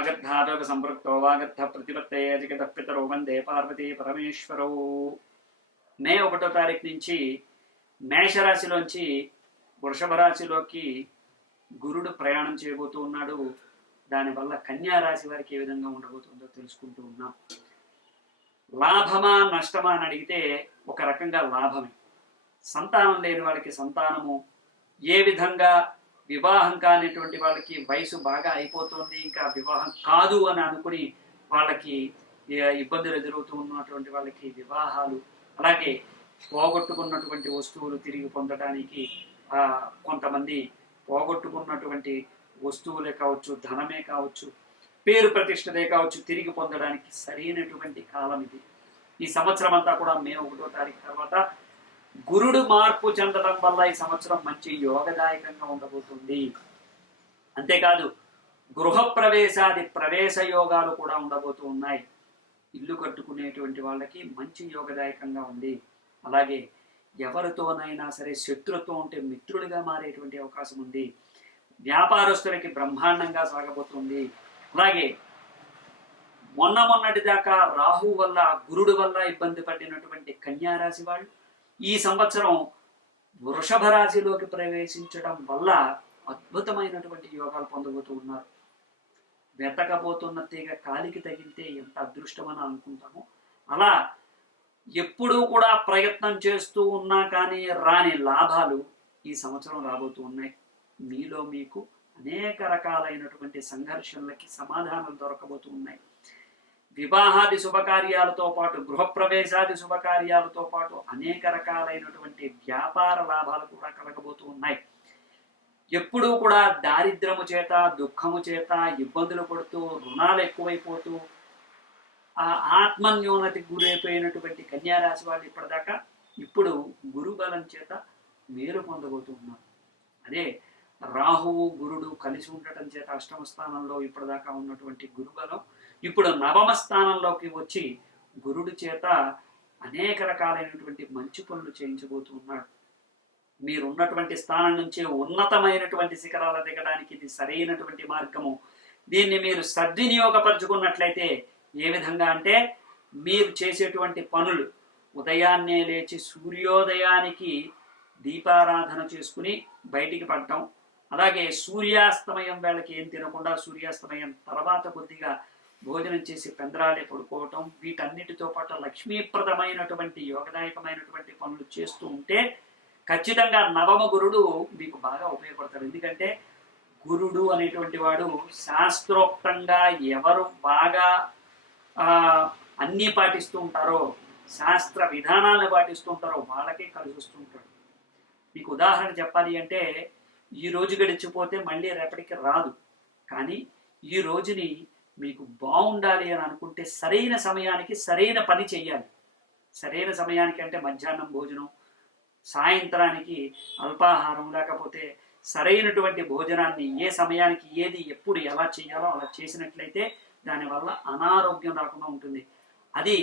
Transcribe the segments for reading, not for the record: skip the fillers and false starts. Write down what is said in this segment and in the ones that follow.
వాగర్ధాదోగ సంపృక్తో వాగర్ధ ప్రతిపత్తయే జగత పితరో వందే పార్వతీ పరమేశ్వరో. మే 1వ తారీఖు నుంచి మేషరాశిలోంచి వృషభ రాశిలోకి గురుడు ప్రయాణం చేయబోతూ ఉన్నాడు. దానివల్ల కన్యా రాశి వారికి ఏ విధంగా ఉండబోతుందో తెలుసుకుంటూ ఉన్నాం. లాభమా నష్టమా అని అడిగితే ఒక రకంగా లాభమే. సంతానం లేని వాళ్ళకి సంతానము, ఏ విధంగా వివాహం కానిటువంటి వాళ్ళకి వయసు బాగా అయిపోతుంది, ఇంకా వివాహం కాదు అని అనుకుని వాళ్ళకి ఇబ్బందులు ఎదురవుతూ ఉన్నటువంటి వాళ్ళకి వివాహాలు, అలాగే పోగొట్టుకున్నటువంటి వస్తువులు తిరిగి పొందడానికి కొంతమంది పోగొట్టుకున్నటువంటి వస్తువులే కావచ్చు, ధనమే కావచ్చు, పేరు ప్రతిష్టతే కావచ్చు, తిరిగి పొందడానికి సరైనటువంటి కాలం ఇది. ఈ సంవత్సరం అంతా కూడా మే 1వ తారీఖు తర్వాత గురుడు మార్పు చెందడం వల్ల ఈ సంవత్సరం మంచి యోగదాయకంగా ఉండబోతుంది. అంతేకాదు గృహప్రవేశాది ప్రవేశ యోగాలు కూడా ఉండబోతూ ఉన్నాయి. ఇల్లు కట్టుకునేటువంటి వాళ్ళకి మంచి యోగదాయకంగా ఉంది. అలాగే ఎవరితోనైనా సరే శత్రుత్వం ఉంటే మిత్రులుగా మారేటువంటి అవకాశం ఉంది. వ్యాపారస్తులకి బ్రహ్మాండంగా సాగబోతుంది. అలాగే మొన్నటి దాకా రాహు వల్ల, గురుడు వల్ల ఇబ్బంది పడినటువంటి కన్యా రాశి వాళ్ళు ఈ సంవత్సరం వృషభ రాశిలోకి ప్రవేశించడం వల్ల అద్భుతమైనటువంటి యోగాలు పొందబోతూ ఉన్నారు. వెతకబోతున్న తీగ కాలికి తగిలితే ఎంత అదృష్టమని అనుకుంటామో, అలా ఎప్పుడూ కూడా ప్రయత్నం చేస్తూ ఉన్నా కానీ రాని లాభాలు ఈ సంవత్సరం రాబోతూ ఉన్నాయి. మీలో మీకు అనేక రకాలైనటువంటి సంఘర్షణలకి సమాధానాలు దొరకబోతూ ఉన్నాయి. వివాహాది శుభకార్యాలతో పాటు, గృహప్రవేశాది శుభకార్యాలతో పాటు అనేక రకాలైనటువంటి వ్యాపార లాభాలు కూడా కలగబోతూ ఉన్నాయి. ఎప్పుడూ కూడా దారిద్రము చేత, దుఃఖము చేత ఇబ్బందులు పడుతూ, రుణాలు ఎక్కువైపోతూ, ఆ ఆత్మన్యూనతికి గురైపోయినటువంటి కన్యారాశి వాళ్ళు ఇప్పటిదాకా ఇప్పుడు గురుబలం చేత మేలు పొందబోతూ ఉన్నారు. అదే రాహువు గురుడు కలిసి ఉండటం చేత అష్టమ స్థానంలో ఇప్పటిదాకా ఉన్నటువంటి గురుబలం ఇప్పుడు నవమ స్థానంలోకి వచ్చి గురుడు చేత అనేక రకాలైనటువంటి మంచి పనులు చేయించబోతూ ఉన్నాడు. మీరున్నటువంటి స్థానం నుంచి ఉన్నతమైనటువంటి శిఖరాల దిగడానికి ఇది సరైనటువంటి మార్గము. దీన్ని మీరు సద్వినియోగపరుచుకున్నట్లయితే ఏ విధంగా అంటే, మీరు చేసేటువంటి పనులు ఉదయాన్నే లేచి సూర్యోదయానికి దీపారాధన చేసుకుని బయటికి పడటం, అలాగే సూర్యాస్తమయం వేళకి ఏం తినకుండా సూర్యాస్తమయం తర్వాత కొద్దిగా భోజనం చేసి పెందరాలే పడుకోవటం, వీటన్నిటితో పాటు లక్ష్మీప్రదమైనటువంటి యోగదాయకమైనటువంటి పనులు చేస్తూ ఉంటే ఖచ్చితంగా నవమ గురుడు మీకు బాగా ఉపయోగపడతారు. ఎందుకంటే గురుడు అనేటువంటి వాడు శాస్త్రోక్తంగా ఎవరు బాగా అన్నీ పాటిస్తూ ఉంటారో, శాస్త్ర విధానాలను పాటిస్తూ ఉంటారో వాళ్ళకే కలిసి వస్తూ ఉంటాడు. మీకు ఉదాహరణ చెప్పాలి అంటే, ఈ రోజు గడిచిపోతే మళ్ళీ రేపటికి రాదు. కానీ ఈ రోజుని మీకు బాగుండాలి అని అనుకుంటే సరైన సమయానికి సరైన పని చెయ్యాలి. సరైన సమయానికి అంటే మధ్యాహ్నం భోజనం, సాయంత్రానికి అల్పాహారం, లేకపోతే సరైనటువంటి భోజనాన్ని ఏ సమయానికి ఏది ఎప్పుడు ఎలా చేయాలో అలా చేసినట్లయితే దానివల్ల అనారోగ్యం రాకుండా ఉంటుంది. అది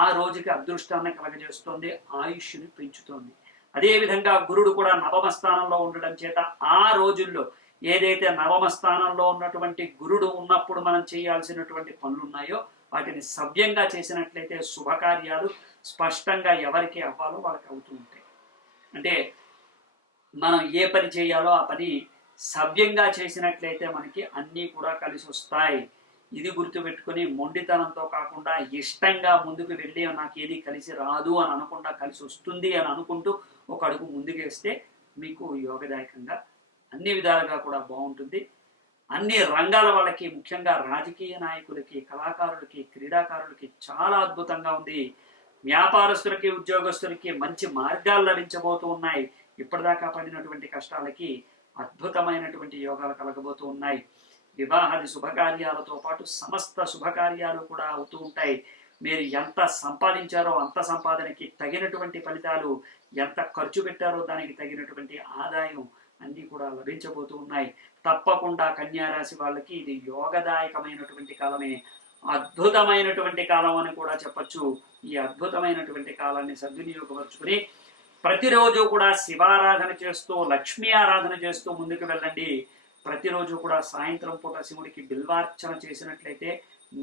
ఆ రోజుకి అదృష్టాన్ని కలగజేస్తుంది, ఆయుష్ని పెంచుతుంది. అదేవిధంగా గురుడు కూడా నవమ స్థానంలో ఉండడం చేత ఆ రోజుల్లో ఏదైతే నవమ స్థానంలో ఉన్నటువంటి గురుడు ఉన్నప్పుడు మనం చేయాల్సినటువంటి పనులు ఉన్నాయో వాటిని సవ్యంగా చేసినట్లయితే శుభకార్యాలు స్పష్టంగా ఎవరికి అవ్వాలో వాళ్ళకి అవుతూ ఉంటాయి. అంటే మనం ఏ పని చేయాలో ఆ పని సవ్యంగా చేసినట్లయితే మనకి అన్నీ కూడా కలిసి వస్తాయి. ఇది గుర్తుపెట్టుకుని మొండితనంతో కాకుండా ఇష్టంగా ముందుకు వెళ్ళి నాకు ఏది కలిసి రాదు అని అనకుండా కలిసి వస్తుంది అని అనుకుంటూ ఒక అడుగు ముందుకేస్తే మీకు యోగదాయకంగా అన్ని విధాలుగా కూడా బాగుంటుంది. అన్ని రంగాల వాళ్ళకి, ముఖ్యంగా రాజకీయ నాయకులకి, కళాకారులకి, క్రీడాకారులకి చాలా అద్భుతంగా ఉంది. వ్యాపారస్తులకి, ఉద్యోగస్తులకి మంచి మార్గాలు లభించబోతూ ఉన్నాయి. ఇప్పటిదాకా పడినటువంటి కష్టాలకి అద్భుతమైనటువంటి యోగాలు కలగబోతూ ఉన్నాయి. వివాహాది శుభకార్యాలతో పాటు సమస్త శుభకార్యాలు కూడా అవుతూ ఉంటాయి. మీరు ఎంత సంపాదించారో అంత సంపాదనకి తగినటువంటి ఫలితాలు, ఎంత ఖర్చు పెట్టారో దానికి తగినటువంటి ఆదాయం అన్నీ కూడా లభించబోతూ ఉన్నాయి. తప్పకుండా కన్యా రాశి వాళ్ళకి ఇది యోగదాయకమైనటువంటి కాలమే, అద్భుతమైనటువంటి కాలం అని కూడా చెప్పచ్చు. ఈ అద్భుతమైనటువంటి కాలాన్ని సద్వినియోగపరుచుకుని ప్రతిరోజు కూడా శివారాధన చేస్తూ, లక్ష్మీ ఆరాధన చేస్తూ ముందుకు వెళ్ళండి. ప్రతిరోజు కూడా సాయంత్రం పూట శివుడికి బిల్వార్చన చేసినట్లయితే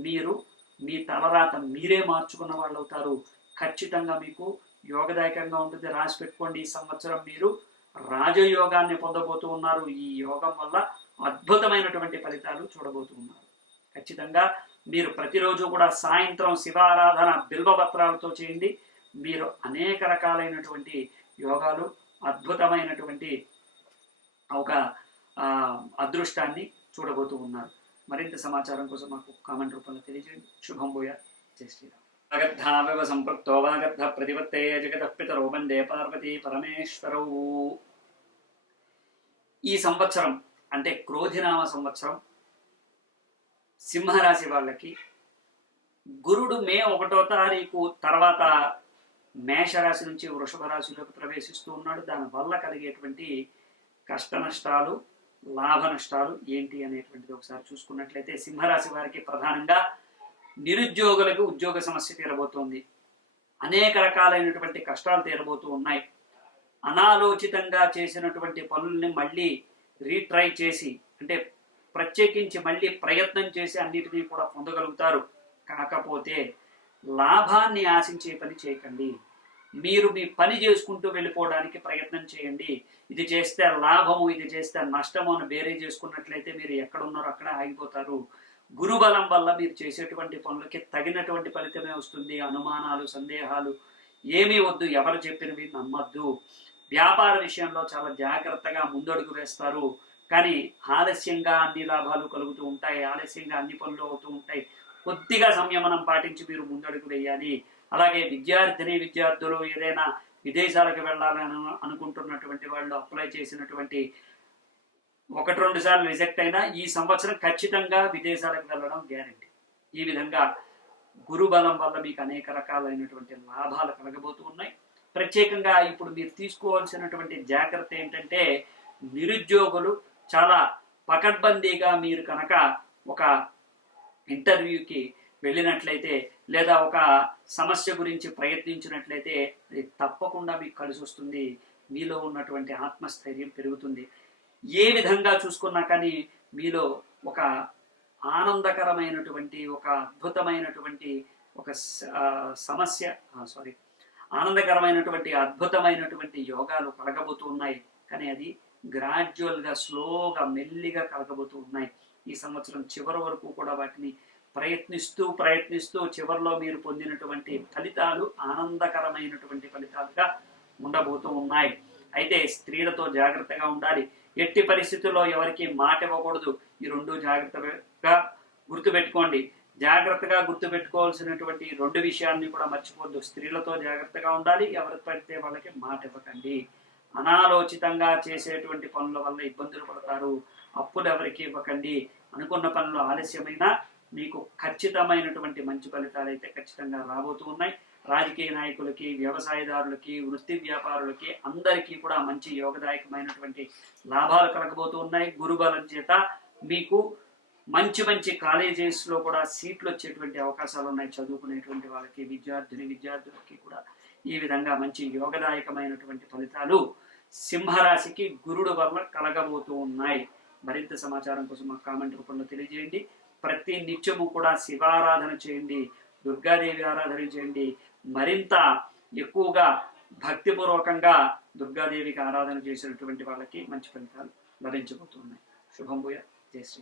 మీరు మీ తలరాత మీరే మార్చుకున్న వాళ్ళు అవుతారు. ఖచ్చితంగా మీకు యోగదాయకంగా ఉంటుంది. రాసి పెట్టుకోండి, ఈ సంవత్సరం మీరు రాజయోగాన్ని పొందబోతూ ఉన్నారు. ఈ యోగం వల్ల అద్భుతమైనటువంటి ఫలితాలు చూడబోతూ ఉన్నారు. ఖచ్చితంగా మీరు ప్రతిరోజు కూడా సాయంత్రం శివారాధన బిల్వపత్రాలతో చేయండి. మీరు అనేక రకాలైనటువంటి యోగాలు, అద్భుతమైనటువంటి ఒక అదృష్టాన్ని చూడబోతూ ఉన్నారు. మరింత సమాచారం కోసం మాకు కామెంట్ రూపంలో తెలియజేయండి. శుభం భూయా. జై శ్రీరామ్. వాగర్ధావివ సంపృక్తో వాగర్ధ ప్రతిపత్తే జగతః పితరౌ వందే పార్వతీ పరమేశ్వరౌ. ఈ సంవత్సరం అంటే క్రోధినామ సంవత్సరం సింహరాశి వాళ్ళకి గురుడు మే 1వ తారీఖు తర్వాత మేషరాశి నుంచి వృషభ రాశిలోకి ప్రవేశిస్తూ ఉన్నాడు. దానివల్ల కలిగేటువంటి కష్ట నష్టాలు, లాభ నష్టాలు ఏంటి అనేటువంటిది ఒకసారి చూసుకున్నట్లయితే సింహరాశి వారికి ప్రధానంగా నిరుద్యోగులకు ఉద్యోగ సమస్య తీరబోతోంది. అనేక రకాలైనటువంటి కష్టాలు తీరబోతూ ఉన్నాయి. అనాలోచితంగా చేసినటువంటి పనుల్ని మళ్ళీ రీట్రై చేసి, అంటే ప్రత్యేకించి మళ్ళీ ప్రయత్నం చేసి అన్నిటినీ కూడా పొందగలుగుతారు. కాకపోతే లాభాన్ని ఆశించే పని చేయకండి. మీరు మీ పని చేసుకుంటూ వెళ్ళిపోవడానికి ప్రయత్నం చేయండి. ఇది చేస్తే లాభము, ఇది చేస్తే నష్టము అని బేరే చేసుకున్నట్లయితే మీరు ఎక్కడున్నారో అక్కడ ఆగిపోతారు. గురుబలం వల్ల మీరు చేసేటువంటి పనులకి తగినటువంటి ఫలితమే వస్తుంది. అనుమానాలు, సందేహాలు ఏమీ వద్దు. ఎవరు చెప్పినవి నమ్మద్దు. వ్యాపార విషయంలో చాలా జాగ్రత్తగా ముందడుగు వేస్తారు. కానీ ఆలస్యంగా అన్ని లాభాలు కలుగుతూ ఉంటాయి. ఆలస్యంగా అన్ని పనులు అవుతూ ఉంటాయి. కొద్దిగా సంయమనం పాటించి మీరు ముందడుగు వేయాలి. అలాగే విద్యార్థులు ఏదైనా విదేశాలకు వెళ్ళాలని అనుకుంటున్నటువంటి వాళ్ళు అప్లై చేసినటువంటి 1-2 సార్లు రిజెక్ట్ అయినా ఈ సంవత్సరం ఖచ్చితంగా విదేశాలకు వెళ్ళడం గ్యారెంటీ. ఈ విధంగా గురుబలం వల్ల మీకు అనేక రకాలైనటువంటి లాభాలు కలగబోతూ ఉన్నాయి. ప్రత్యేకంగా ఇప్పుడు మీరు తీసుకోవాల్సినటువంటి జాగ్రత్త ఏంటంటే, నిరుద్యోగులు చాలా పకడ్బందీగా మీరు కనుక ఒక ఇంటర్వ్యూకి వెళ్ళినట్లయితే లేదా ఒక సమస్య గురించి ప్రయత్నించినట్లయితే అది తప్పకుండా మీకు కలిసి వస్తుంది. మీలో ఉన్నటువంటి ఆత్మస్థైర్యం పెరుగుతుంది. ఏ విధంగా చూసుకున్నా కానీ మీలో ఒక ఆనందకరమైనటువంటి, ఒక అద్భుతమైనటువంటి ఒక ఆనందకరమైనటువంటి అద్భుతమైనటువంటి యోగాలు కలగబోతూ ఉన్నాయి. కానీ అది గ్రాడ్యువల్గా, స్లోగా, మెల్లిగా కలగబోతూ ఉన్నాయి. ఈ సంవత్సరం చివరి వరకు కూడా వాటిని ప్రయత్నిస్తూ చివరిలో మీరు పొందినటువంటి ఫలితాలు ఆనందకరమైనటువంటి ఫలితాలుగా ఉండబోతూ ఉన్నాయి. అయితే స్త్రీలతో జాగ్రత్తగా ఉండాలి. ఎట్టి పరిస్థితుల్లో ఎవరికి మాట ఇవ్వకూడదు. ఈ 2 జాగ్రత్తగా గుర్తుపెట్టుకోండి. జాగ్రత్తగా గుర్తుపెట్టుకోవాల్సినటువంటి 2 విషయాన్ని కూడా మర్చిపోవద్దు. స్త్రీలతో జాగ్రత్తగా ఉండాలి. ఎవరికి పడితే వాళ్ళకి మాట ఇవ్వకండి. అనాలోచితంగా చేసేటువంటి పనుల వల్ల ఇబ్బందులు పడతారు. అప్పులు ఎవరికి ఇవ్వకండి. అనుకున్న పనులు ఆలస్యమైనా మీకు ఖచ్చితమైనటువంటి మంచి ఫలితాలు అయితే ఖచ్చితంగా రాబోతూ ఉన్నాయి. రాజకీయ నాయకులకి, వ్యవసాయదారులకి, వృత్తి వ్యాపారులకి అందరికీ కూడా మంచి యోగదాయకమైనటువంటి లాభాలు కలగబోతూ ఉన్నాయి. గురుబలం చేత మీకు మంచి కాలేజెస్లో కూడా సీట్లు వచ్చేటువంటి అవకాశాలు ఉన్నాయి. చదువుకునేటువంటి వాళ్ళకి, విద్యార్థులకి కూడా ఈ విధంగా మంచి యోగదాయకమైనటువంటి ఫలితాలు సింహరాశికి గురుడు వల్ల కలగబోతూ ఉన్నాయి. మరింత సమాచారం కోసం మా కామెంట్ రూపంలో తెలియజేయండి. ప్రతి నిత్యము కూడా శివారాధన చేయండి, దుర్గాదేవి ఆరాధన చేయండి. మరింత ఎక్కువగా భక్తిపూర్వకంగా దుర్గాదేవికి ఆరాధన చేసినటువంటి వాళ్ళకి మంచి ఫలితాలు లభించబోతున్నాయి. శుభం భూయా. జై శ్రీ.